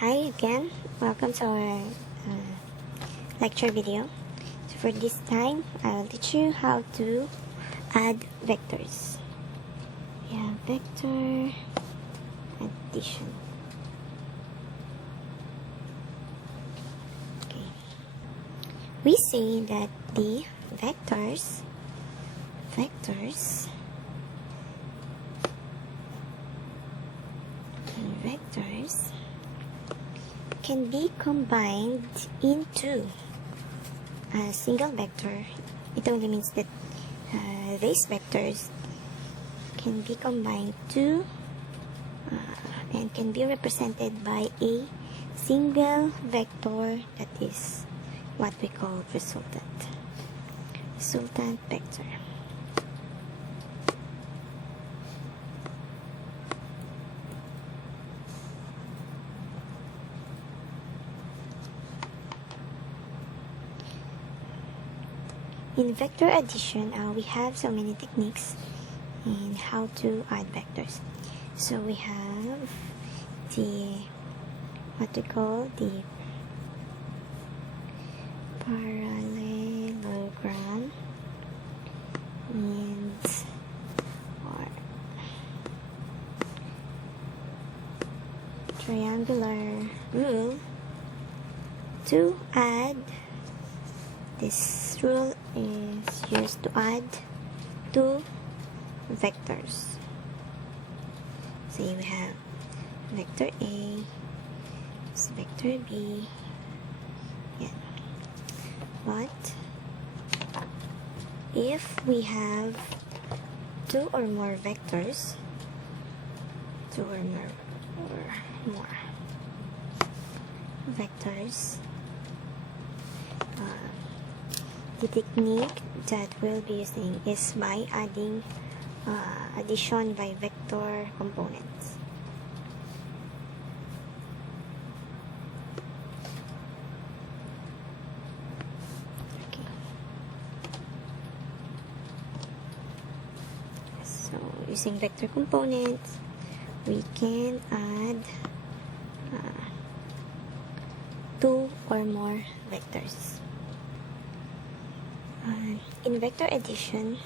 Hi again, welcome to our lecture video. So for this time, I'll teach you how to add vectors. We have vector addition. Okay. We say that the vectors can be combined into a single vector. It only means that these vectors can be combined to and can be represented by a single vector, that is what we call resultant vector. In vector addition, we have so many techniques in how to add vectors. So we have what we call the parallelogram and or triangular rule to add. This rule is used to add two vectors. Say we have vector A, vector B. Yeah. But if we have two or more vectors, the technique that we'll be using is by adding addition by vector components. Okay. So using vector components, we can add two or more vectors. In vector addition,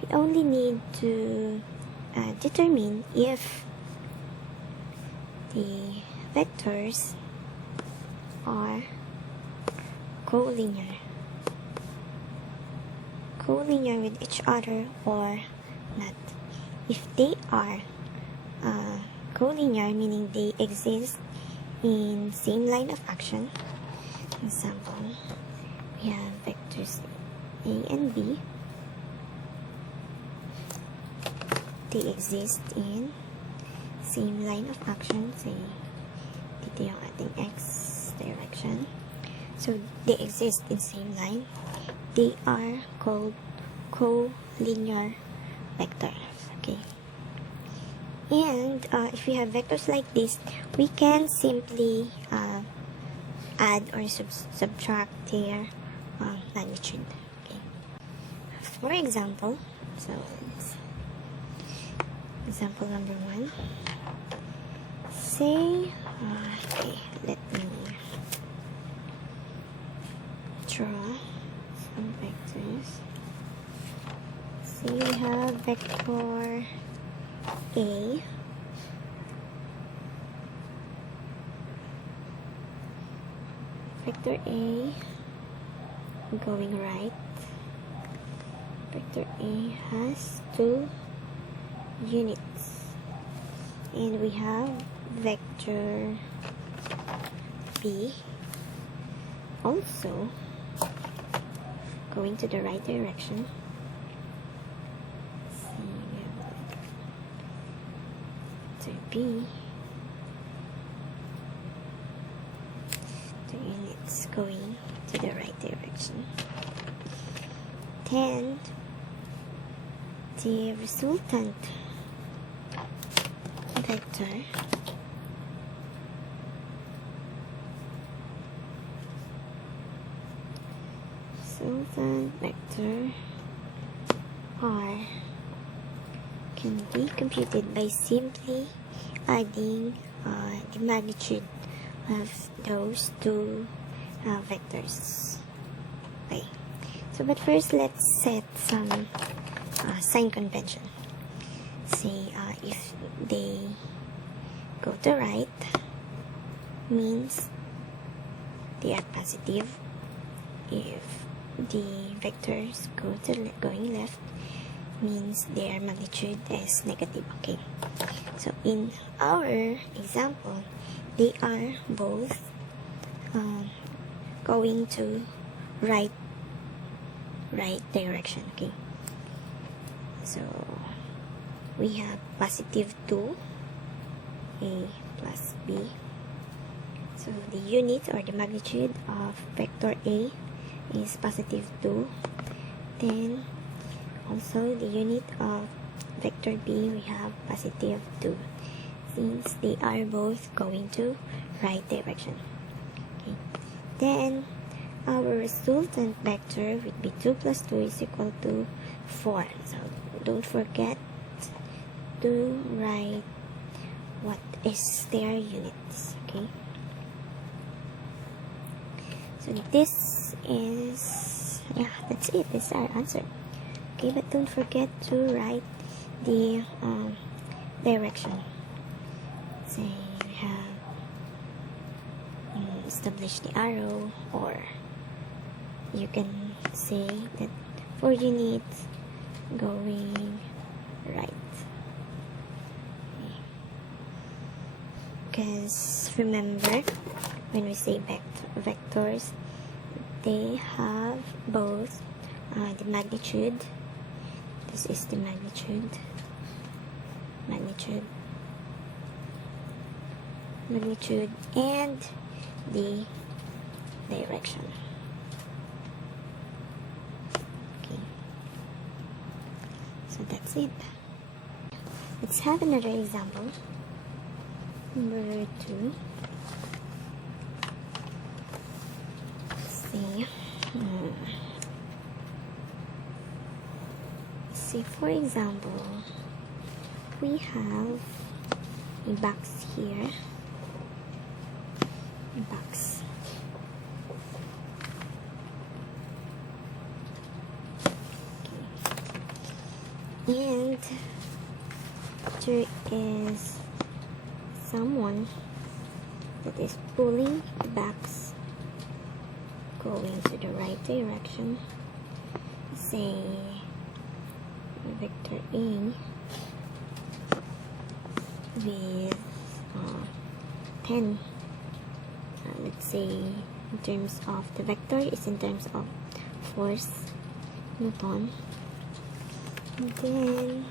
we only need to determine if the vectors are collinear with each other or not. If they are collinear, meaning they exist in same line of action. Example, we have vectors A and B. They exist in same line of action. Say, dito yung ating X direction. So, they exist in same line. They are called collinear vectors. Okay. And if we have vectors like this, we can simply add or subtract their magnitude. Okay. For example, so example number 1. Say, okay, let me draw some vectors. Say we have vector A. Vector A going right. Vector A has 2 units. And we have vector B also going to the right direction. See, we have vector B. Units going to the right direction. Then the resultant vector R can be computed by simply adding the magnitude of those two vectors. Okay. So, but first, let's set some sign convention. Say if they go to right, means they are positive. If the vectors going left, means their magnitude is negative. Okay. So in our example, they are both going to right direction. Okay. So we have positive 2, A plus B. So the unit or the magnitude of vector A is positive 2. Then also the unit of vector B, we have positive 2, since they are both going to right direction. Okay. Then our resultant vector would be 2 plus 2 is equal to 4. So don't forget to write what is their units. Okay. So this is, that's it. This is our answer. Okay, but don't forget to write the direction. Say we have established the arrow, or you can say that 4 units going right. Because remember, when we say vectors, they have both the magnitude. This is the magnitude, and the direction. Okay, so that's it. Let's have another example. Number 2. Let's see. See, for example, we have a box here. Okay. And there is someone that is pulling the box going to the right direction. Say vector A with 10. Let's say in terms of the vector is in terms of force, Newton. And then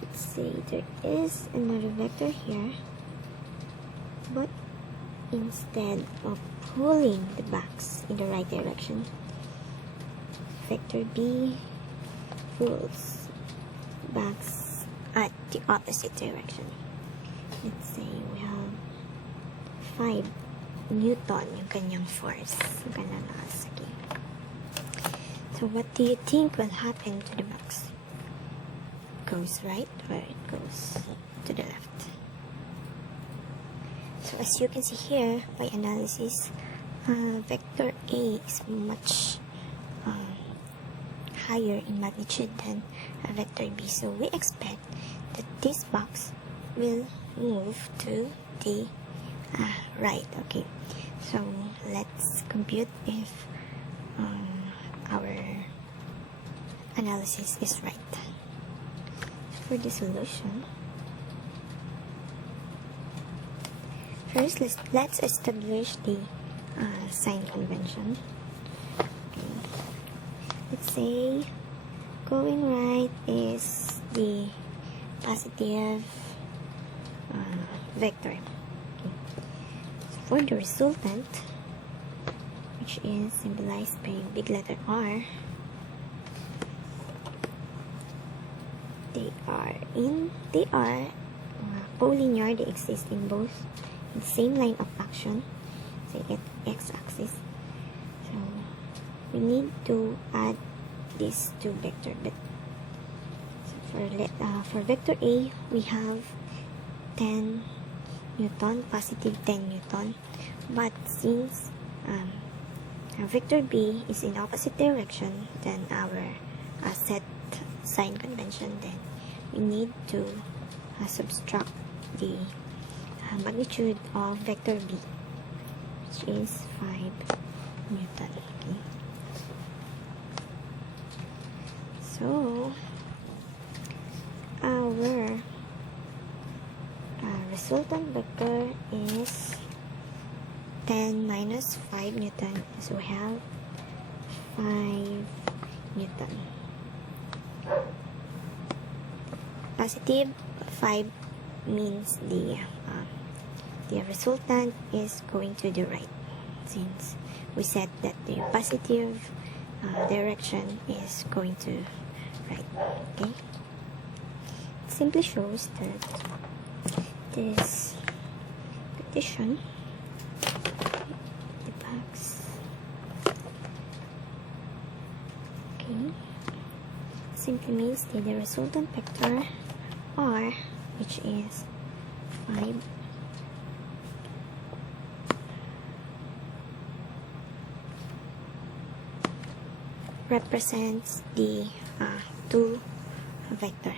let's say there is another vector here, but instead of pulling the box in the right direction, vector B pulls box at the opposite direction. Let's say we have 5 Newton yung kanyang force. So what do you think will happen to the box? Goes right or it goes to the left? So as you can see here, by analysis, vector A is much higher in magnitude than vector B. So we expect that this box will move to the right. Okay, so let's compute if our analysis is right. For the solution, first let's establish the sign convention. Okay. Let's say going right is the positive vector. Okay. So for the resultant, which is symbolized by big letter R, they are collinear. They exist in both the same line of action, say at x-axis. So we need to add these two vectors. But so for vector A, we have 10 Newton, positive 10 Newton. But since vector B is in opposite direction than our set sign convention, then we need to subtract the magnitude of vector B, which is 5 Newton. Okay. So our resultant vector is 10 minus 5 Newton, so we have 5 Newton. Positive 5 means the resultant is going to the right, since we said that the positive direction is going to right. Okay, it simply shows that this petition, the box, okay, simply means that the resultant vector R, which is 5, represents the 2 vector.